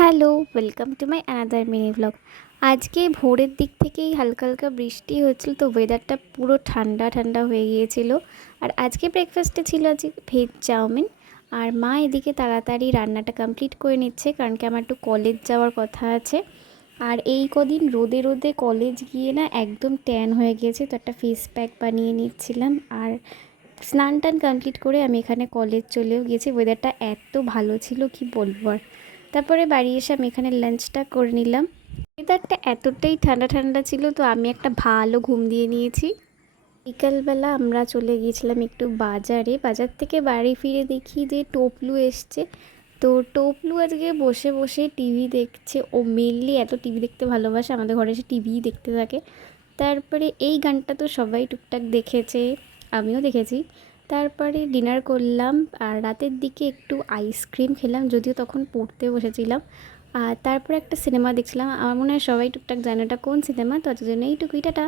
Hello, welcome to my another mini vlog. আজকে ভোরের দিক থেকেই হালকা হালকা বৃষ্টি হচ্ছিল, তো ওয়েদারটা পুরো ঠান্ডা ঠান্ডা হয়ে গিয়েছিল। আর আজকে ব্রেকফাস্টে ছিল আজকে ভেজ চাউমিন। আর মা এদিকে তাড়াতাড়ি রান্নাটা কমপ্লিট করে নিচ্ছে, কারণ কি আমার একটু কলেজ যাওয়ার কথা আছে। আর এই কদিন রোদে রোদে কলেজ গিয়ে না একদম ট্যান হয়ে গিয়েছে, তো একটা ফেস প্যাক বানিয়ে নিচ্ছিলাম। আর স্নান টান কমপ্লিট করে আমি এখানে কলেজ চলেও গিয়েছি। ওয়েদারটা এত ভালো ছিল কি বলবো আর। তারপরে বাড়ি এসে আমি এখানে লাঞ্চটা করে নিলাম। ওয়েদারটা এতটাই ঠান্ডা ঠান্ডা ছিল, তো আমি একটা ভালো ঘুম দিয়ে নিয়েছি। বিকালবেলা আমরা চলে গিয়েছিলাম একটু বাজারে। বাজার থেকে বাড়ি ফিরে দেখি যে টপলু এসছে। তো টপলু আজকে বসে বসে টিভি দেখছে। ও মেনলি এত টিভি দেখতে ভালোবাসে, আমাদের ঘরে এসে টিভিই দেখতে থাকে। তারপরে এই গানটা তো সবাই টুকটাক দেখেছে, আমিও দেখেছি। তারপরে ডিনার করলাম, আর রাতের দিকে একটু আইসক্রিম খেলাম, যদিও তখন পড়তে বসেছিলাম। আর তারপরে একটা সিনেমা দেখছিলাম। আমার মনে হয় সবাই টুকটাক জানে ওটা কোন সিনেমা, তো জন্য এইটুকুই, টাটা।